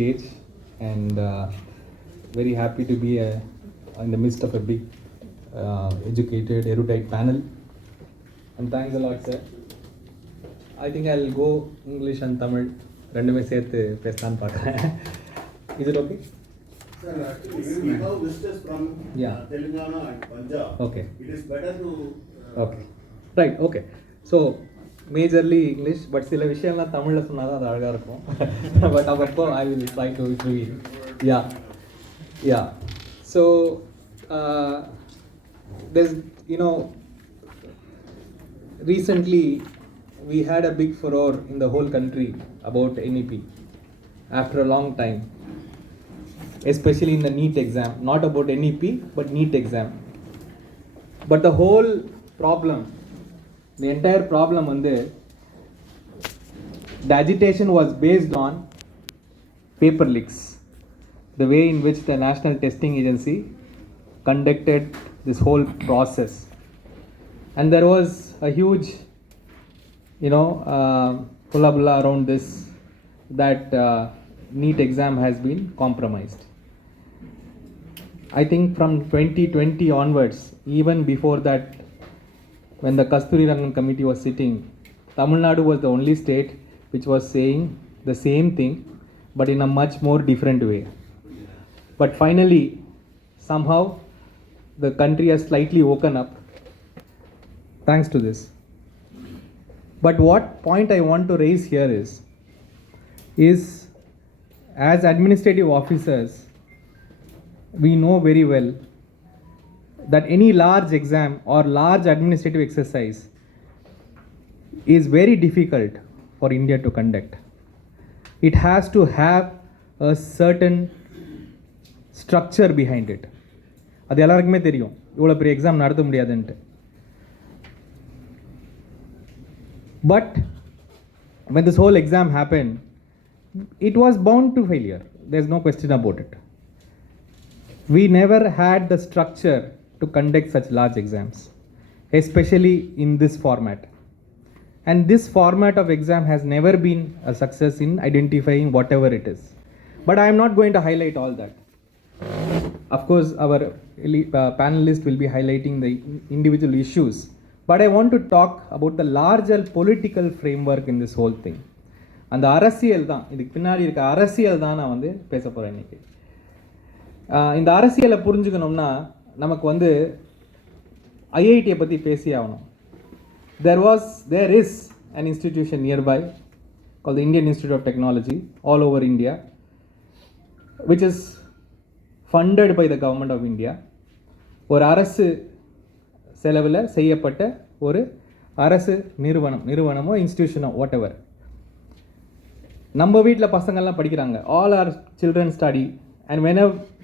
stage, and very happy to be in the midst of a big, educated, erudite panel. And thanks a lot, sir. I think I'll go English and Tamil. ரெண்டுமே சேர்த்து பேசலான்னு பார்க்குறேன். Is it okay? Sir, actually, we have visitors from Telangana and Punjab. Okay. It is better to... Okay. Right, okay. So, majorly English, but சில விஷயம்லாம் தமிழில் சொன்னால் தான் அது அழகாக இருக்கும். But அப்பப்போ I will try to reveal. Yeah. So, there's, recently we had a big furore in the whole country about NEP after a long time, especially in the NEET exam. Not about NEP, but NEET exam. But the whole problem, the entire problem the agitation was based on paper leaks, the way in which the National Testing Agency conducted this whole process. And there was a huge hullabulla around this, that NEET exam has been compromised. I think from 2020 onwards, even before that, when the Kasturirangan committee was sitting, Tamil Nadu was the only state which was saying the same thing, but in a much more different way. But finally, somehow, the country has slightly woken up thanks to this. But what point I want to raise here is as administrative officers, we know very well that any large exam or large administrative exercise is very difficult for India to conduct. It has to have a certain structure behind it. அது எல்லாருக்குமே தெரியும் இவ்வளோ பெரிய exam நடத்த முடியாதுன்ட்டு. But when this whole exam happened, it was bound to failure. There's no question about it. We never had the structure to conduct such large exams, especially in this format. And this format of exam has never been a success in identifying whatever it is. But I am not going to highlight all that. Of course, our panelists will be highlighting the individual issues. But I want to talk about the larger political framework in this whole thing. அந்த அரசியல் தான், இதுக்கு பின்னாடி இருக்க அரசியல் தான் நான் பேச போகிறேன் இன்றைக்கி. இந்த அரசியலை புரிஞ்சுக்கணும்னா நமக்கு ஐஐடியை பற்றி பேசி ஆகணும். There is an institution nearby called the Indian Institute of Technology all over India, which is funded by the government of India. ஒரு அரசு செலவில் செய்யப்பட்ட ஒரு அரசு நிறுவனமோ இன்ஸ்டிடியூஷனோ வாட் எவர். நம்ம வீட்டில் பசங்கள்லாம் படிக்கிறாங்க. All our children study, and when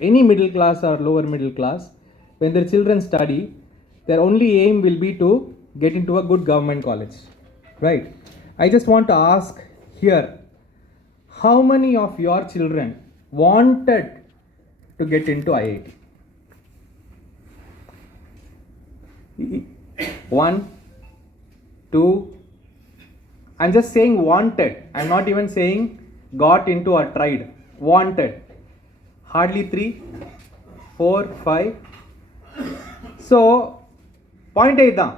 any middle class or lower middle class, when their children study, their only aim will be to get into a good government college, right? I just want to ask here, how many of your children wanted to get into IIT? 1, 2, I'm just saying wanted. I'm not even saying got into or tried. Wanted. Hardly 3, 4, 5. So, point தான்,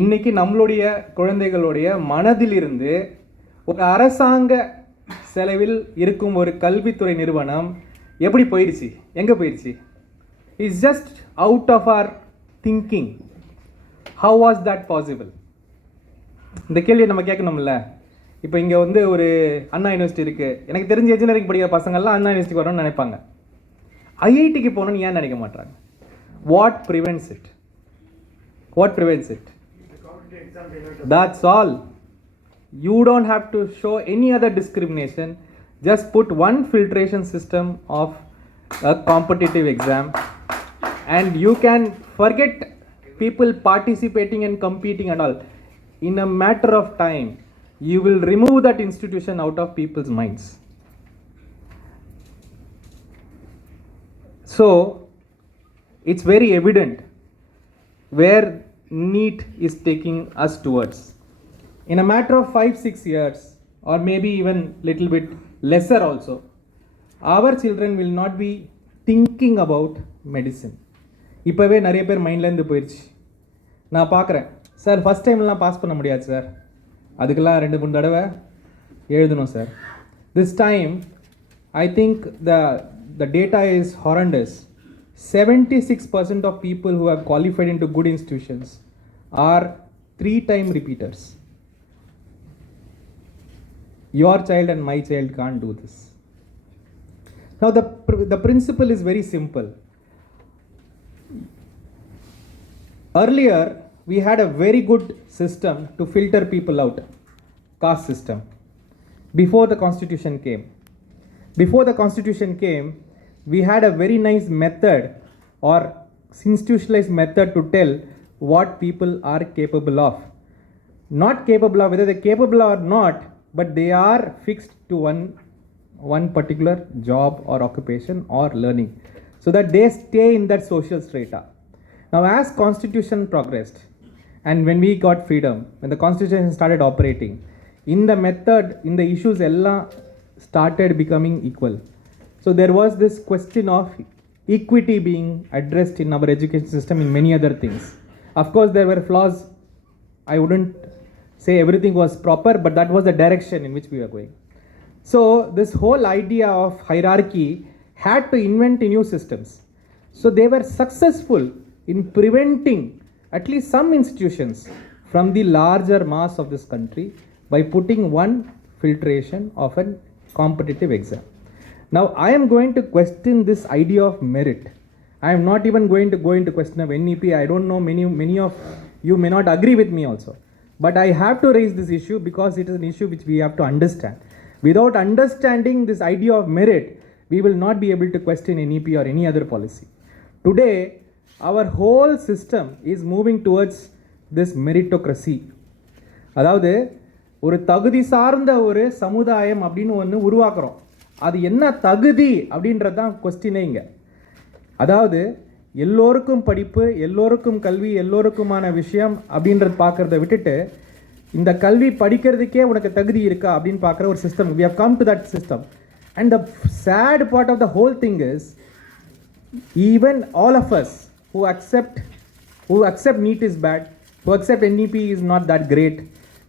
இன்னைக்கு நம்மளுடைய குழந்தைகளுடைய மனதிலிருந்து ஒரு அரசாங்க செலவில் இருக்கும் ஒரு கல்வித்துறை நிறுவனம் எப்படி போயிடுச்சு, எங்கே போயிடுச்சு? It's just out of our thinking. How was that possible? இந்த கேள்வியை நம்ம கேட்கணும்ல. இப்போ இங்கே ஒரு அண்ணா யூனிவர்சிட்டி இருக்குது. எனக்கு தெரிஞ்ச இன்ஜினியரிங் படிக்கிற பசங்கள்லாம் அண்ணா யூனிவர்சிட்டிக்கு வரணும்னு நினைப்பாங்க. ஐஐடிக்கு போகணும்னு ஏன் நினைக்க மாட்டாங்க? What prevents it? That's all. You don't have to show any other discrimination. Just put one filtration system of a competitive exam, and you can forget people participating and competing and all. In a matter of time, you will remove that institution out of people's minds. So, it's very evident where NEET is taking us towards. In a matter of 5-6 years, or maybe even little bit lesser also, our children will not be thinking about medicine. இப்போவே நிறைய பேர் மைண்ட்லேருந்து போயிடுச்சு. நான் பார்க்குறேன் sir, first டைம்லாம் pass பண்ண முடியாது sir, அதுக்கெல்லாம் 2-3 தடவை எழுதணும் sir. This time I think the data is horrendous. 76% of people who have qualified into good institutions are 3-time repeaters. Your child and my child can't do this. Now the principle is very simple. Earlier we had a very good system to filter people out, caste system, before the constitution came. Before the constitution came, we had a very nice method or institutionalized method to tell what people are capable of. Not capable of, whether they're capable or not, but they are fixed to one particular job or occupation or learning, so that they stay in that social strata. Now as constitution progressed, and when we got freedom, when the constitution started operating, in the method, in the issues ella started becoming equal. So there was this question of equity being addressed in our education system in many other things. Of course there were flaws. I wouldn't say everything was proper, but that was the direction in which we were going. So this whole idea of hierarchy had to invent new systems. So they were successful in preventing at least some institutions from the larger mass of this country by putting one filtration of a competitive exam. Now I am going to question this idea of merit. I am not even going to go into question of NEP. I don't know, many of you may not agree with me also, but I have to raise this issue because it is an issue which we have to understand. Without understanding this idea of merit, we will not be able to question NEP or any other policy. Today our whole system is moving towards this meritocracy. அதாவது ஒரு தகுதி சார்ந்த ஒரு சமுதாயம் அப்படின்னு ஒன்று உருவாக்குறோம். அது என்ன தகுதி அப்படின்றது தான் கொஸ்டினே இங்கே. அதாவது எல்லோருக்கும் படிப்பு, எல்லோருக்கும் கல்வி, எல்லோருக்குமான விஷயம் அப்படின்றது பார்க்குறத விட்டுட்டு இந்த கல்வி படிக்கிறதுக்கே உனக்கு தகுதி இருக்கா அப்படின்னு பார்க்குற ஒரு system. we have come to that system, and the sad part of the whole thing is even all of us who accept NEET is bad, who accept NEP is not that great,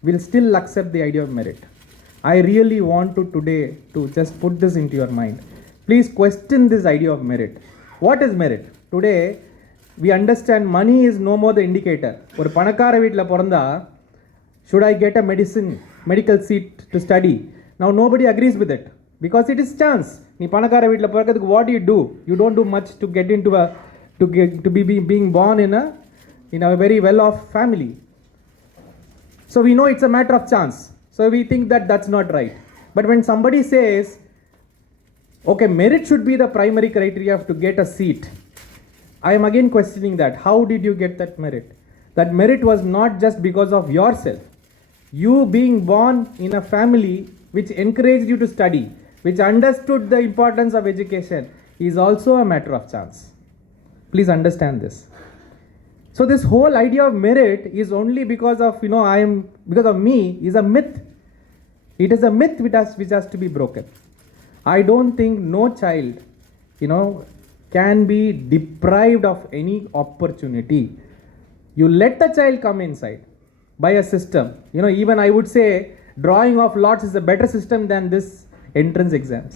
will still accept the idea of merit. I really want to today to just put this into your mind. Please question this idea of merit. What is merit? Today we understand money is no more the indicator. ஒரு பணக்கார வீட்டில் பிறந்தா should I get a medical seat to study? Now nobody agrees with it because it is chance. நீ பணக்கார வீட்டில் பிறக்கிறதுக்கு what do? You don't do much to get into being born in a very well off family. So we know it's a matter of chance. So we think that that's not right. But when somebody says, okay, merit should be the primary criteria to get a seat, I am again questioning that. How did you get that merit? That merit was not just because of yourself. You being born in a family which encouraged you to study, which understood the importance of education, is also a matter of chance. Please understand this. So this whole idea of merit is only because of, because of me, is a myth. It is a myth which has to be broken. I don't think no child, can be deprived of any opportunity. You let the child come inside by a system. Even I would say drawing of lots is a better system than this entrance exams.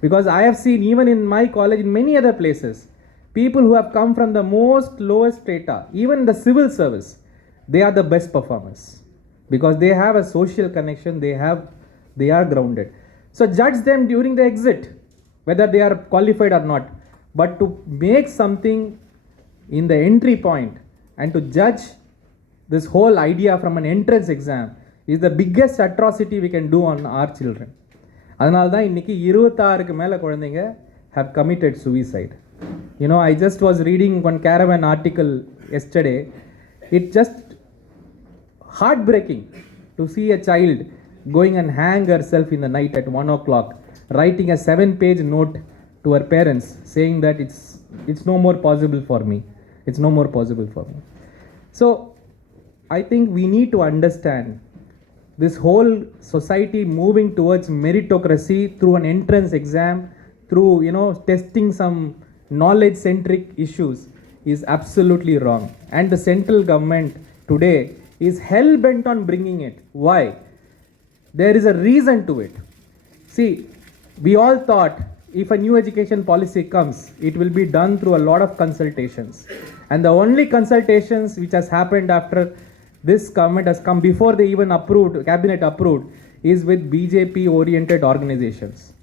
Because I have seen even in my college, in many other places, people who have come from the most lowest strata, even the civil service, they are the best performers because they have a social connection, they are grounded. So judge them during the exit whether they are qualified or not, but to make something in the entry point and to judge this whole idea from an entrance exam is the biggest atrocity we can do on our children. அதனால தான் இன்னைக்கு 26க்கு மேலே குழந்தைங்க have committed suicide. I just was reading one Caravan article yesterday. It's just heartbreaking to see a child going and hang herself in the night at 1 o'clock, writing a 7-page note to her parents saying that it's no more possible for me. It's no more possible for me. So I think we need to understand this whole society moving towards meritocracy through an entrance exam, through, you know, testing some knowledge centric issues is absolutely wrong. And the central government today is hell bent on bringing it. Why? There is a reason to it. See, we all thought if a new education policy comes, it will be done through a lot of consultations. And the only consultations which has happened after this government has come, before they even approved, cabinet approved, is with BJP oriented organizations.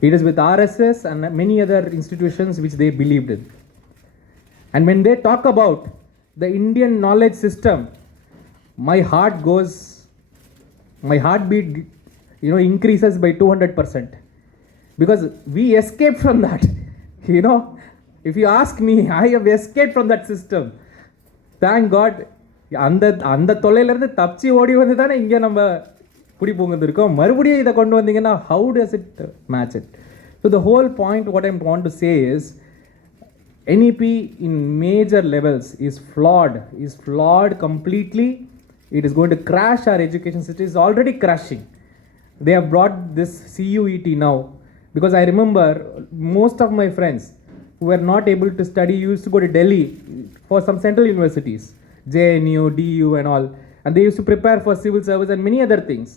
It is with RSS and many other institutions which they believed in. And when they talk about the Indian knowledge system, my heartbeat, you know, increases by 200%. Because we escaped from that. You know, if you ask me, I have escaped from that system. Thank God. அந்த தொலைலேருந்து தப்பிச்சு ஓடி வந்து தானே இங்கே நம்ம குடி பூந்துருக்கோம். மறுபடியும் இதை கொண்டு வந்தீங்கன்னா how does it match it? So the whole point what I want to say is NEP in major levels is flawed completely. It is going to crash our education system. It is already crashing. They have brought this CUET now. Because I remember most of my friends who were not able to study used to go to Delhi for some central universities, JNU, DU and all. And they used to prepare for civil service and many other things.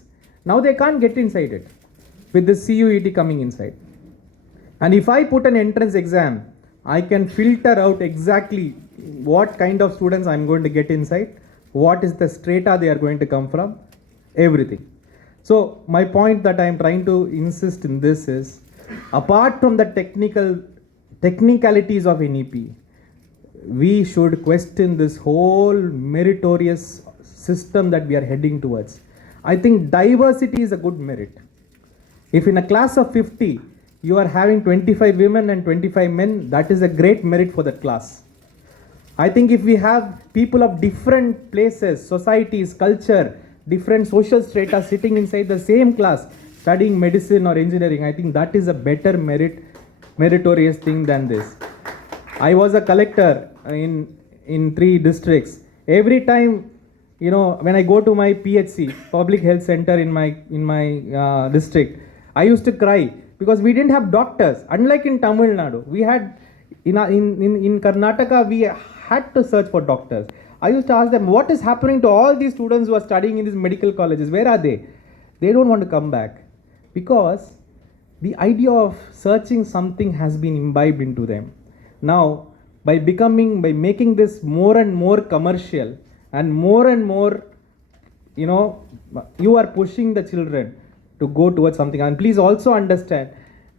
Now they can't get inside it with this CUET coming inside. And if I put an entrance exam, I can filter out exactly what kind of students I'm going to get inside, what is the strata they are going to come from, everything. So my point that I am trying to insist in this is, apart from the technicalities of NEP, we should question this whole meritorious system that we are heading towards. I think diversity is a good merit. If in a class of 50, you are having 25 women and 25 men, that is a great merit for that class. I think if we have people of different places, societies, culture, different social strata sitting inside the same class studying medicine or engineering, I think that is a better meritorious thing than this. I was a collector in 3 districts. Every time, you know, when I go to my PHC, public health center in my district, I used to cry because we didn't have doctors. Unlike in Tamil Nadu, we had in Karnataka, we had to search for doctors. I used to ask them, what is happening to all these students who are studying in these medical colleges? Where are they? They don't want to come back because the idea of searching something has been imbibed into them. Now, by making this more and more commercial and more, you know, you are pushing the children to go towards something. And please also understand,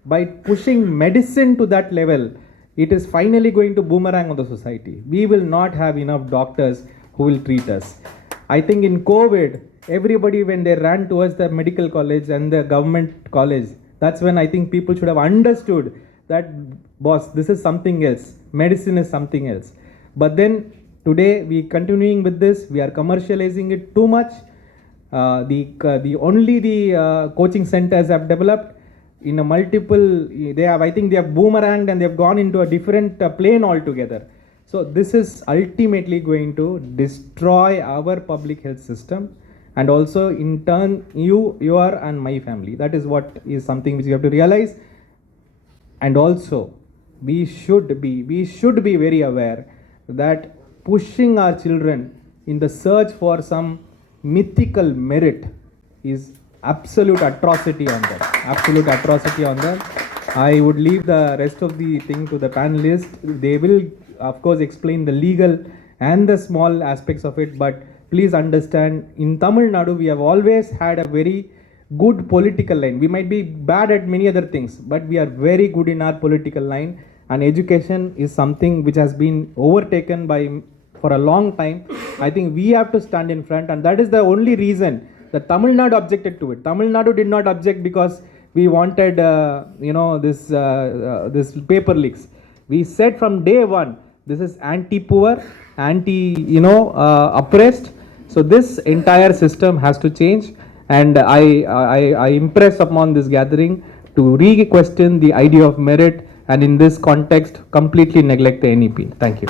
by pushing medicine to that level, it is finally going to boomerang on the society. We will not have enough doctors who will treat us. I think in COVID, everybody, when they ran towards the medical college and the government college, that's when I think people should have understood that, boss, this is something else. Medicine is something else. But then today we continuing with this, we are commercializing it too much. The coaching centers have developed in a multiple, I think they have boomeranged and they have gone into a different plane altogether. So this is ultimately going to destroy our public health system and also in turn your and my family. That is what is something which you have to realize. And also we should be very aware that pushing our children in the search for some mythical merit is absolute atrocity on them. I would leave the rest of the thing to the panelists. They will of course explain the legal and the small aspects of it, but please understand, in Tamil Nadu we have always had a very good political line. We might be bad at many other things, but we are very good in our political line, and education is something which has been overtaken for a long time. I think we have to stand in front, and that is the only reason that Tamil Nadu objected to it. Tamil Nadu did not object because we wanted this paper leaks. We said from day one, this is anti-poor, oppressed. So this entire system has to change, and I impress upon this gathering to re-question the idea of merit, and in this context completely neglect the NEP. Thank you.